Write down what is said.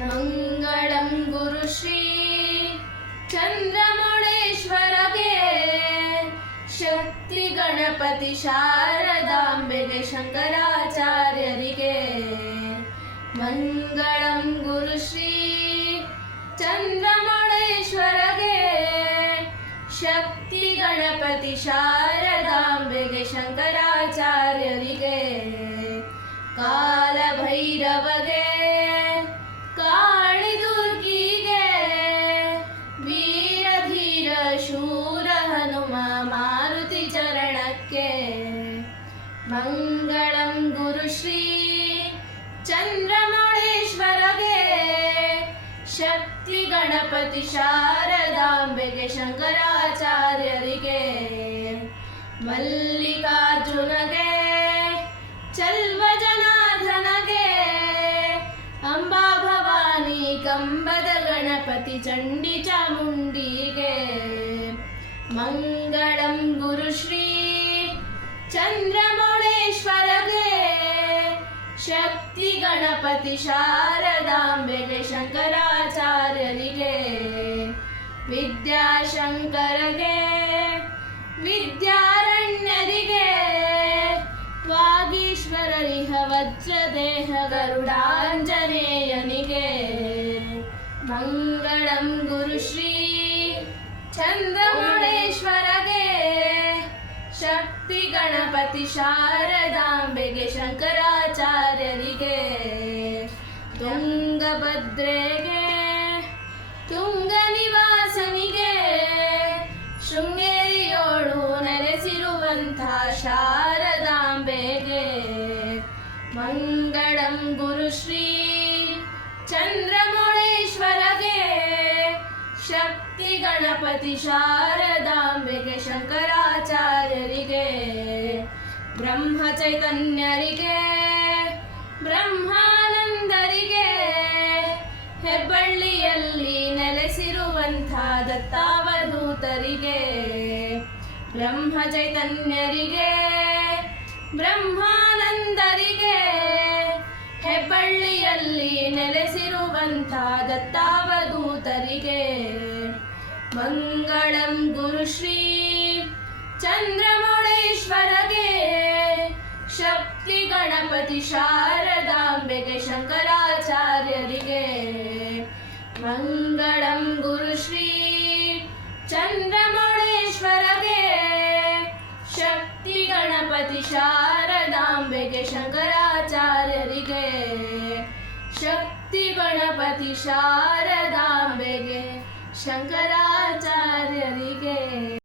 ಮಂಗಳಂ ಗುರುಶ್ರೀ ಚಂದ್ರಮೌಳೇಶ್ವರಗೆ, ಶಕ್ತಿ ಗಣಪತಿ ಶಾರದಾಂಬೆಗೆ ಶಂಕರಾಚಾರ್ಯರಿಗೆ. ಮಂಗಳಂ ಗುರುಶ್ರೀ ಚಂದ್ರಮೌಳೇಶ್ವರಗೆ, ಶಕ್ತಿ ಗಣಪತಿ ಶಾರದಾಂಬೆಗೆ ಶಂಕರಾಚಾರ್ಯರಿಗೆ. ಕಾಲಭೈರವಗೆ, ಕಾಳಿ ದುರ್ಗಿಗೆ, ವೀರಧೀರ ಶೂರ ಹನುಮ ಮಾರುತಿ ಚರಣಕ್ಕೆ. ಮಂಗಳಂ ಗುರುಶ್ರೀ ಚಂದ್ರಮೌಳೇಶ್ವರಗೆ, ಶಕ್ತಿ ಗಣಪತಿ ಶಾರದಾಂಬೆಗೆ ಶಂಕರಾಚಾರ್ಯರಿಗೆ. ಮಲ್ಲಿಕಾರ್ಜುನಗೆ, ಚಲ್ವ ಜನಾರ್ದನಗೆ, ಅಂಬಾ ಭವಾನಿ ಕಂಬದ ಗಣಪತಿ ಚಂಡಿ ಚಾಮುಂಡಿಗೆ. ಮಂಗಳಂ ಗುರುಶ್ರೀ ಚಂದ್ರಮೌಳೇಶ್ವರಗೆ, ಶಕ್ತಿ ಗಣಪತಿ ಶಾರದಾಂಬೆಗೆ ಶಂಕರಾಚಾರ್ಯರಿಗೆ. ವಿದ್ಯಾಶಂಕರಗೆ, ವಿದ್ಯಾರಣ್ಯರಿಗೆ, ವಾಗೀಶ್ವರರಿಹ ವಜ್ರದೇಹ ಗರುಡಾಂಜನೇಯನಿಗೆ. ಮಂಗಳಂ ಗುರುಶ್ರೀ ಚಂದ್ರಮೌಳೇಶ್ವರಗೆ, ಶಕ್ತಿ ಗಣಪತಿ ಶಾರದಾಂಬೆಗೆ ಶಂಕರಾಚಾರ್ಯರಿಗೆ. ತುಂಗಭದ್ರೆಗೆ, ತುಂಗ ನಿವಾಸನಿಗೆ, ಶೃಂಗೇರಿಯೋಳು ನೆಲೆಸಿರುವಂಥ ಶಾರದಾಂಬೆಗೆ. ಮಂಗಳಂ ಗುರುಶ್ರೀ ಚಂದ್ರಮೌಳೇಶ್ವರಗೆ, ಶಕ್ತಿ ಗಣಪತಿ ಶಾರದಾಂಬೆಗೆ ಶಂಕರಾಚಾರ್ಯರಿಗೆ. ಬ್ರಹ್ಮ ಚೈತನ್ಯರಿಗೆ, ಬ್ರಹ್ಮಾನಂದರಿಗೆ, ಹೆಬ್ಬಳ್ಳಿಯಲ್ಲಿ ನೆಲೆಸಿರುವಂಥ ದತ್ತಾವಧೂತರಿಗೆ. ಬ್ರಹ್ಮ ಚೈತನ್ಯರಿಗೆ, ಬ್ರಹ್ಮಾನಂದರಿಗೆ, ಹೆಬ್ಬಳ್ಳಿಯಲ್ಲಿ ನೆಲೆಸಿರುವಂಥ ದತ್ತಾವಧೂತರಿಗೆ. ಮಂಗಳಂ ಗುರುಶ್ರೀ ಚಂದ್ರಮೌಳೇಶ್ವರಗೆ, ಶಕ್ತಿ ಗಣಪತಿ ಶಾರದಾಂಬೆಗೆ ಶಂಕರಾಚಾರ್ಯರಿಗೆ. ಮಂಗಳಂ ಗುರುಶ್ರೀ ಚಂದ್ರಮೌಳೇಶ್ವರಗೆ, ಶಕ್ತಿ ಗಣಪತಿ ಶಾರದಾಂಬೆಗೆ ಶಂಕರಾಚಾರ್ಯರಿಗೆ. ಶಕ್ತಿ ಗಣಪತಿ ಶಾರದಾಂಬೆಗೆ ಶಂಕರ